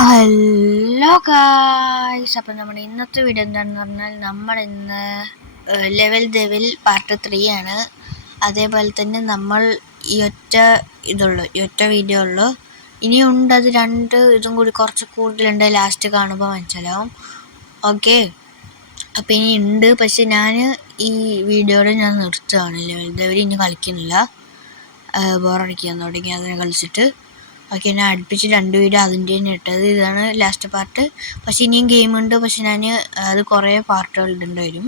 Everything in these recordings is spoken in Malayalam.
ഹലോ ഗായ്സ്, അപ്പം നമ്മുടെ ഇന്നത്തെ വീഡിയോ എന്താണെന്ന് പറഞ്ഞാൽ നമ്മൾ ഇന്ന് ലെവൽ ഡെവിൽ പാർട്ട് 3 ആണ്. അതേപോലെ തന്നെ നമ്മൾ ഈ ഒറ്റ വീഡിയോ ഉള്ളു. ഇനിയുണ്ട്, അത് ഇതും കൂടി കുറച്ച് കൂടുതലുണ്ട്. ലാസ്റ്റ് കാണുമ്പോൾ മനസ്സിലാവും. ഓക്കെ, അപ്പം ഇനി ഉണ്ട്. പക്ഷെ ഞാൻ ഈ വീഡിയോയിൽ ഞാൻ നിർത്തുകയാണ്. ലെവൽ ഡെവിൽ ഇനി കളിക്കുന്നില്ല. ബോറടിക്കാൻ തുടങ്ങി അതിനെ കളിച്ചിട്ട്. ഓക്കെ, ഞാൻ അടുപ്പിച്ച് 2 വീഡിയോ അതിൻ്റെ തന്നെ ഇട്ടത്. ഇതാണ് ലാസ്റ്റ് പാർട്ട്. പക്ഷെ ഇനിയും ഗെയിമുണ്ട്. പക്ഷെ ഞാൻ അത് കുറേ പാർട്ടുകൾ ഇടേണ്ടി വരും.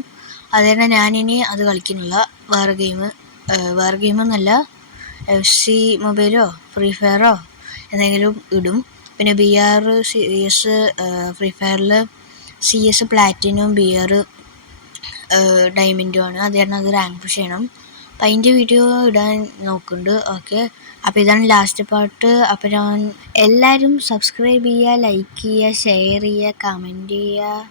അതുതന്നെ ഞാനിനി അത് കളിക്കുന്നില്ല. വേറെ ഗെയിമൊന്നല്ല, FC മൊബൈലോ ഫ്രീ ഫയറോ എന്തെങ്കിലും ഇടും. പിന്നെ BR CS, ഫ്രീ ഫയറിൽ CS പ്ലാറ്റിനും BR ഡയമണ്ടുമാണ്. അത് കാരണം അത് റാങ്ക് പുഷ് ചെയ്യണം. അപ്പം അതിൻ്റെ വീഡിയോ ഇടാൻ നോക്കുന്നുണ്ട്. ഓക്കെ, അപ്പോൾ ഇതാണ് ലാസ്റ്റ് പാർട്ട്. അപ്പോൾ ഞാൻ എല്ലാവരും സബ്സ്ക്രൈബ് ചെയ്യുക, ലൈക്ക് ചെയ്യുക, ഷെയർ ചെയ്യുക, കമൻറ്റ് ചെയ്യുക.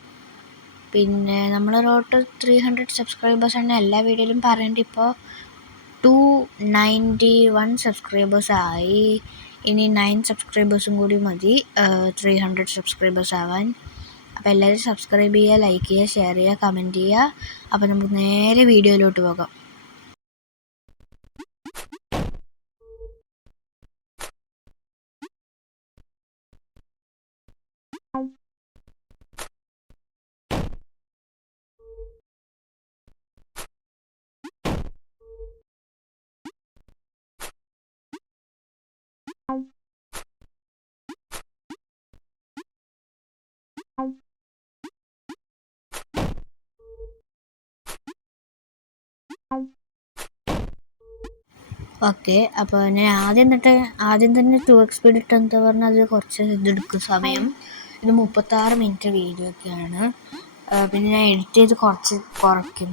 പിന്നെ നമ്മൾ റോഡ് 300 സബ്സ്ക്രൈബേഴ്സാണ് എല്ലാ വീഡിയോയിലും പറയേണ്ടത്. ഇപ്പോൾ 291 സബ്സ്ക്രൈബേഴ്സ് ആയി. ഇനി 9 സബ്സ്ക്രൈബേഴ്സും കൂടി മതി 300 സബ്സ്ക്രൈബേഴ്സ് ആവാൻ. അപ്പോൾ എല്ലാവരും സബ്സ്ക്രൈബ് ചെയ്യുക, ലൈക്ക് ചെയ്യുക, ഷെയർ ചെയ്യുക, കമൻറ്റ് ചെയ്യുക. അപ്പോൾ നമുക്ക് നേരെ വീഡിയോയിലോട്ട് പോകാം. ഓക്കെ, അപ്പോൾ ഞാൻ ആദ്യം തന്നെ 2x സ്പീഡ് ഇട്ടെന്താ പറഞ്ഞാൽ അത് കുറച്ച് ഇതെടുക്കും സമയം. ഇത് 36 മിനിറ്റ് വീഡിയോ ഒക്കെയാണ്. പിന്നെ ഞാൻ എഡിറ്റ് ചെയ്ത് കുറയ്ക്കും.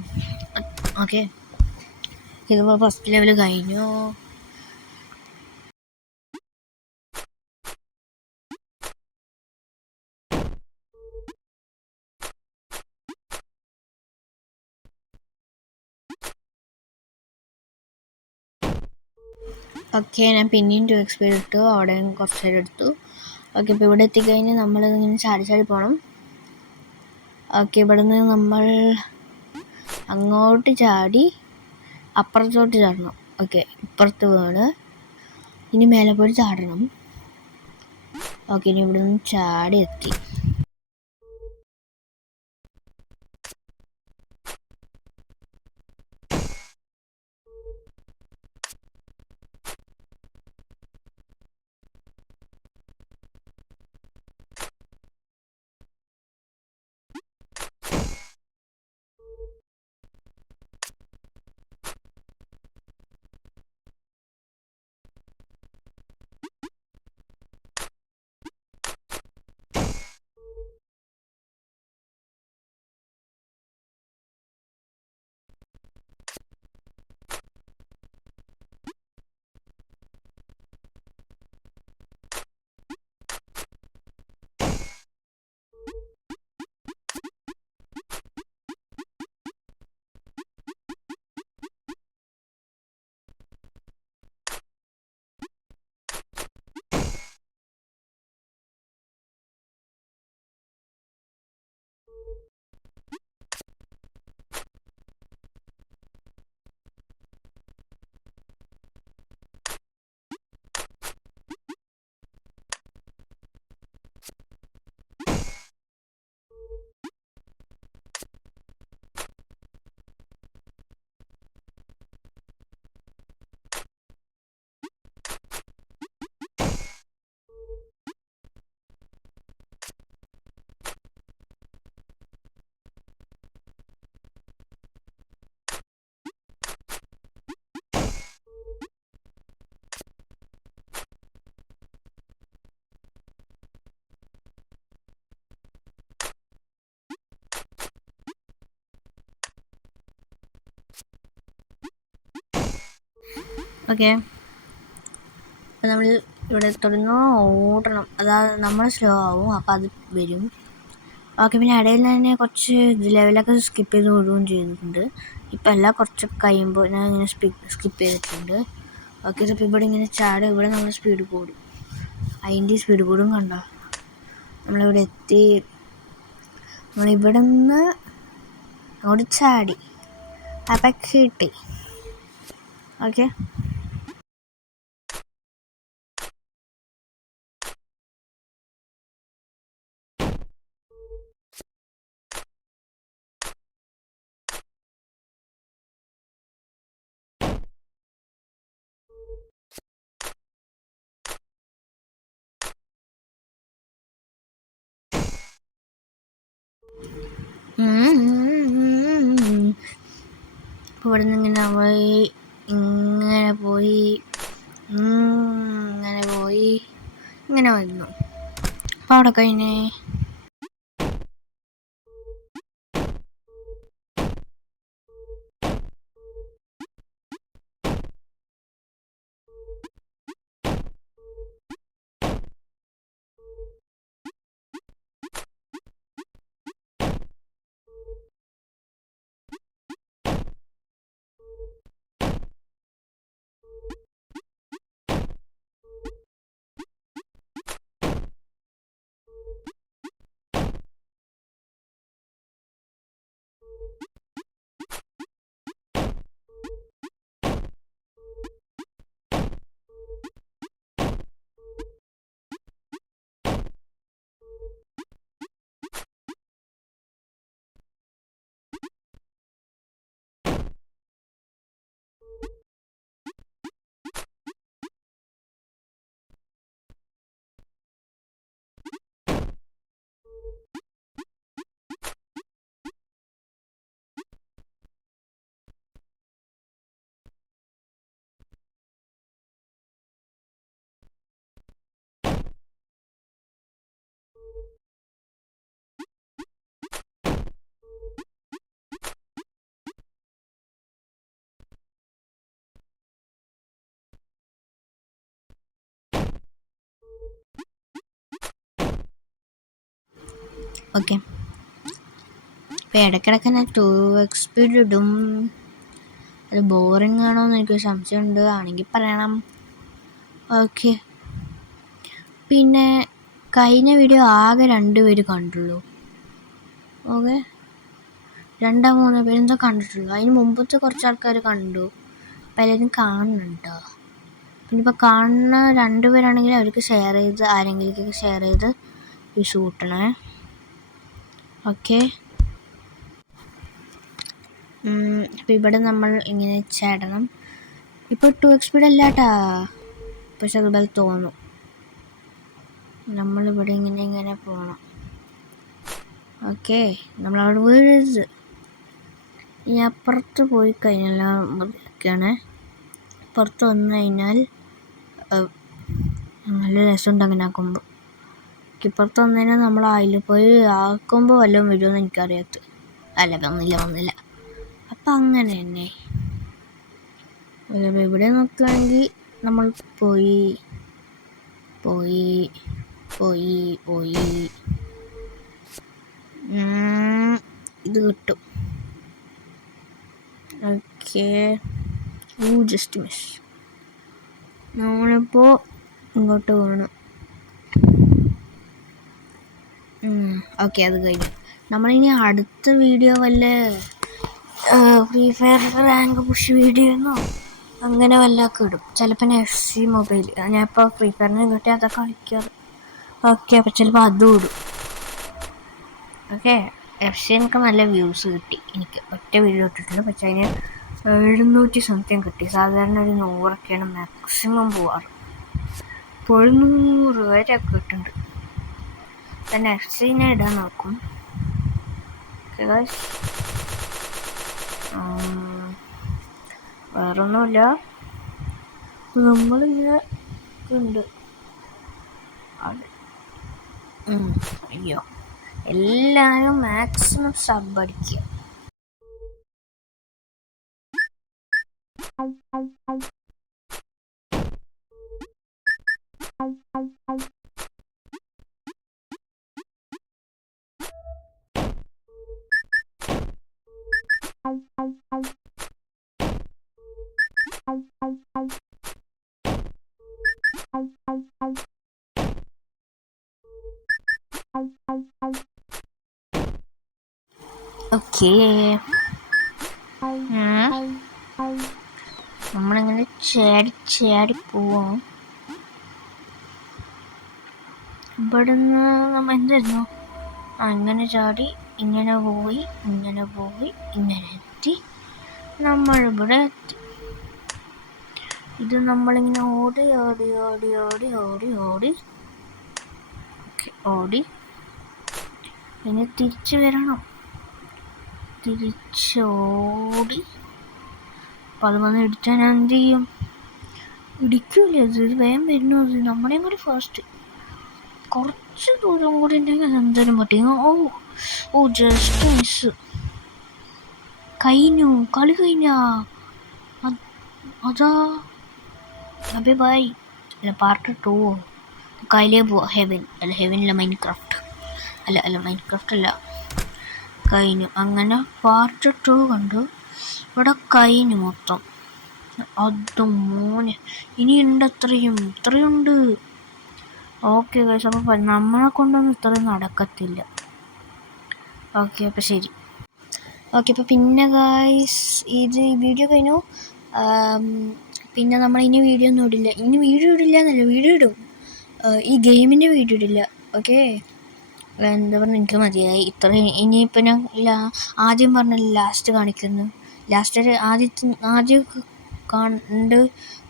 ഓക്കെ, ഇതിപ്പോൾ ഫസ്റ്റ് ലെവൽ കഴിഞ്ഞു. ഓക്കെ, ഞാൻ പിന്നെയും 2x സ്പീഡ് ഇട്ടു. അവിടെയും കുറച്ച് നേരം എടുത്തു. ഓക്കെ, ഇപ്പോൾ ഇവിടെ എത്തിക്കഴിഞ്ഞാൽ നമ്മളിങ്ങനെ ചാടി പോകണം. ഓക്കെ, ഇവിടെ നിന്ന് നമ്മൾ അങ്ങോട്ട് ചാടി അപ്പുറത്തോട്ട് ചാടണം. ഓക്കെ, ഇപ്പുറത്ത് വീണ് ഇനി മേലെ പോയി ചാടണം. ഓക്കെ, ഇനി ഇവിടെ നിന്ന് ചാടി എത്തി. ഓക്കെ, അപ്പം നമ്മൾ ഇവിടെ തുടർന്ന് ഓടണം. അതായത് നമ്മൾ സ്ലോ ആവും, അപ്പോൾ അത് വരും. ഓക്കെ, പിന്നെ ഇടയിൽ തന്നെ കുറച്ച് ലെവലൊക്കെ സ്കിപ്പ് ചെയ്ത് ഓടുകയും ചെയ്തിട്ടുണ്ട്. ഇപ്പം എല്ലാം കുറച്ച് കഴിയുമ്പോൾ ഞാൻ ഇങ്ങനെ സ്കിപ്പ് ചെയ്തിട്ടുണ്ട്. ഓക്കെ, അപ്പോൾ ഇവിടെ ഇങ്ങനെ ചാടും. ഇവിടെ നമ്മൾ സ്പീഡ് കൂടും. അതിൻ്റെ സ്പീഡ് കൂടും കണ്ടോ. നമ്മളിവിടെ എത്തി. നമ്മളിവിടെ നിന്ന് അങ്ങോട്ട് ചാടി. അപ്പം കിട്ടി. ഓക്കെ, ഇവിടെ നിന്ന് ഇങ്ങനെ പോയി, ഇങ്ങനെ പോയി, ഇങ്ങനെ പോയി, ഇങ്ങനെ വന്നു. അപ്പം അവിടെ കഴിഞ്ഞേ. ഓക്കെ, അപ്പോൾ ഇടയ്ക്കിടയ്ക്ക് ഞാൻ 2x സ്പീഡ് ഇടും. അത് ബോറിംഗ് ആണോ എന്ന് എനിക്ക് സംശയമുണ്ട്. ആണെങ്കിൽ പറയണം. ഓക്കെ, പിന്നെ കഴിഞ്ഞ വീഡിയോ ആകെ 2 പേര് കണ്ടുള്ളൂ. ഓക്കെ, 2-3 പേരെന്തോ കണ്ടിട്ടുള്ളൂ. അതിന് മുമ്പത്തെ കുറച്ച് ആൾക്കാർ കണ്ടു. പലരും കാണുന്നുണ്ടോ? പിന്നെ ഇപ്പോൾ കാണുന്ന 2 പേരാണെങ്കിൽ അവർക്ക് ഷെയർ ചെയ്ത്, ആരെങ്കിലേക്കൊക്കെ ഷെയർ ചെയ്ത് വിഷു കൂട്ടണേ. ഓക്കെ, അപ്പോൾ ഇവിടെ നമ്മൾ ഇങ്ങനെ ചാടണം. ഇപ്പോൾ 2x സ്പീഡ് അല്ല കേട്ടാ, പക്ഷെ അതുപോലെ തോന്നും. നമ്മളിവിടെ ഇങ്ങനെ പോകണം. ഓക്കെ, നമ്മളവിടെ വീഴരുത്. ഇനി അപ്പുറത്ത് പോയി കഴിഞ്ഞാൽ ഒക്കെയാണ്. പുറത്ത് വന്നു കഴിഞ്ഞാൽ നല്ല രസമുണ്ട് അങ്ങനെ ആക്കുമ്പോൾ. ഇപ്പുറത്ത് വന്നു കഴിഞ്ഞാൽ നമ്മൾ അതിൽ പോയി ആക്കുമ്പോൾ വല്ലതും വരുമെന്ന് എനിക്കറിയാത്ത. അല്ല, വന്നില്ല. അപ്പം അങ്ങനെ തന്നെ. ഇവിടെ നോക്കുകയാണെങ്കിൽ നമ്മൾ പോയി ഇത് കിട്ടും. Okay, just miss. നമ്മളിപ്പോൾ ഇങ്ങോട്ട് പോകണം. ഓക്കെ, അത് കഴിഞ്ഞു. നമ്മളിനി അടുത്ത വീഡിയോ വല്ല ഫ്രീ ഫയർ റാങ്ക് പുഷ് വീഡിയോന്നോ അങ്ങനെ വല്ലതൊക്കെ ഇടും. ചിലപ്പോൾ FC മൊബൈൽ, ഞാനിപ്പോൾ ഫ്രീ ഫയറിന് കിട്ടി അതൊക്കെ കളിക്കാറ്. ഓക്കെ, അപ്പോൾ ചിലപ്പോൾ അതും ഇടും. ഓക്കെ, FC എനിക്ക് നല്ല വ്യൂസ് കിട്ടി. എനിക്ക് ഒറ്റ വീഡിയോ ഇട്ടിട്ടുണ്ട്, പക്ഷേ അതിന് 700 സംതിങ് കിട്ടി. സാധാരണ ഒരു 100ഒക്കെയാണ് മാക്സിമം പോവാറ്. ഇപ്പോൾ 100 വരെയൊക്കെ കിട്ടുന്നുണ്ട്. തന്നെ FC ഇടാൻ നോക്കും. വേറൊന്നുമില്ല, നമ്മളിങ്ങനെ ഉണ്ട്. അയ്യോ, എല്ലാവരും മാക്സിമം സബ് അടിക്കുക. ഓക്കേ, നമ്മളിങ്ങനെ ചാടി ചാടി പോവാം. ഇവിടുന്ന് നമ്മൾ എന്തായിരുന്നു, ഇങ്ങനെ ചാടി ഇങ്ങനെ പോയി ഇങ്ങനെ പോയി ഇങ്ങനെ എത്തി, നമ്മളിവിടെ എത്തി. ഇത് നമ്മളിങ്ങനെ ഓടി ഓടി ഓടി ഓടി ഓടി ഓടി ഓടി ഇനി തിരിച്ചു വരണം. തിരിച്ചോടി അപ്പം അത് വന്ന് ഇടിച്ചാൽ ഞാൻ എന്ത് ചെയ്യും? ഇടിക്കൂലേ അത്? വേഗം വരുന്നു അത്. നമ്മളെയും കൂടി ഫാസ്റ്റ്. കുറച്ച് ദൂരം കൂടി ഉണ്ടെങ്കിൽ അത് എന്തായാലും പറ്റും. ഓ ജസ്റ്റ് മിസ്. കഴിഞ്ഞു, കളി കഴിഞ്ഞാ. അതാ അബേ ബൈ. അല്ല പാർട്ട് 2 കയ്യിലേ പോവാ. ഹെവനില്ല മൈൻക്രാഫ്റ്റ്. അല്ല മൈൻക്രാഫ്റ്റ് അല്ല, കഴിഞ്ഞു. അങ്ങനെ പാർട്ട് 2 കണ്ടു. ഇവിടെ കഴിഞ്ഞു മൊത്തം. അതും മോനെ ഇനിയുണ്ട്, ഇത്രയുണ്ട്. ഓക്കെ ഗൈസ്, അപ്പോൾ നമ്മളെ കൊണ്ടൊന്നും ഇത്രയും നടക്കത്തില്ല. ഓക്കെ അപ്പോൾ ശരി. ഓക്കെ അപ്പോൾ പിന്നെ ഗൈസ് ഇത് വീഡിയോ കഴിഞ്ഞു. പിന്നെ നമ്മൾ ഇനി വീഡിയോ ഒന്നും ഇടില്ല. എന്നല്ല, വീഡിയോ ഇടും. ഈ ഗെയിമിൻ്റെ വീഡിയോ ഇടില്ല. ഓക്കെ, എന്താ പറഞ്ഞാൽ എനിക്ക് മതിയായി ഇത്ര. ഇനിയിപ്പോൾ ഞാൻ ആദ്യം പറഞ്ഞില്ല ലാസ്റ്റ് കാണിക്കുന്നു. ലാസ്റ്റ് ആദ്യം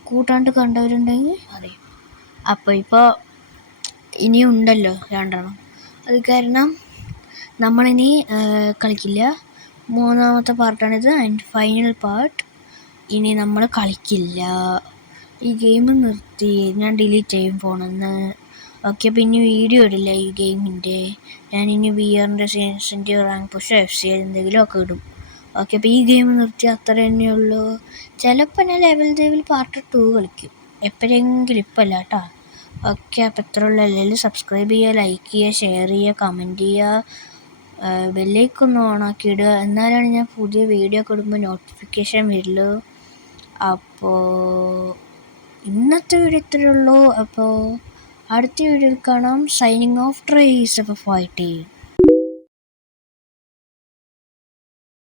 കൂട്ടാണ്ട് കണ്ടവരുണ്ടെങ്കിൽ അറിയും. അപ്പോൾ ഇപ്പോൾ ഇനിയും ഉണ്ടല്ലോ 2 അത് കാരണം നമ്മളിനി കളിക്കില്ല. 3ാമത്തെ പാർട്ടാണിത്, ആൻഡ് ഫൈനൽ പാർട്ട്. ഇനി നമ്മൾ കളിക്കില്ല. ഈ ഗെയിം നിർത്തി, ഞാൻ ഡിലീറ്റ് ചെയ്യും ഫോണിന്ന്. ഓക്കെ, അപ്പോൾ ഇനി വീഡിയോ ഇടില്ല ഈ ഗെയിമിൻ്റെ. ഞാനിനി VR-ൻ്റെ സീൻസിൻ്റെ റാങ്ക് പുഷ് FC എന്തെങ്കിലും ഒക്കെ ഇടും. ഓക്കെ, അപ്പോൾ ഈ ഗെയിം നിർത്തി, അത്ര തന്നെയുള്ളൂ. ചിലപ്പോൾ ഞാൻ ലെവൽ പാർട്ട് 2 കളിക്കും എപ്പോഴെങ്കിലും, ഇപ്പം അല്ല കേട്ടോ. ഓക്കെ, അപ്പോൾ ഇത്രയുള്ള എല്ലാവരും സബ്സ്ക്രൈബ് ചെയ്യുക, ലൈക്ക് ചെയ്യുക, ഷെയർ ചെയ്യുക, കമൻറ്റ് ചെയ്യുക, ബെല്ലൈക്കൊന്ന് ഓണാക്കി ഇടുക. എന്നാലാണ് ഞാൻ പുതിയ വീഡിയോ ഒക്കെ ഇടുമ്പോൾ നോട്ടിഫിക്കേഷൻ വരുള്ളൂ. അപ്പോൾ ഇന്നത്തെ വീഡിയോ ഇത്രയേ ഉള്ളൂ. അപ്പോൾ അടുത്ത വീഡിയോയിൽ കാണാം. Signing off trace. അപ്പോൾ ഫൈറ്റ് ചെയ്യും.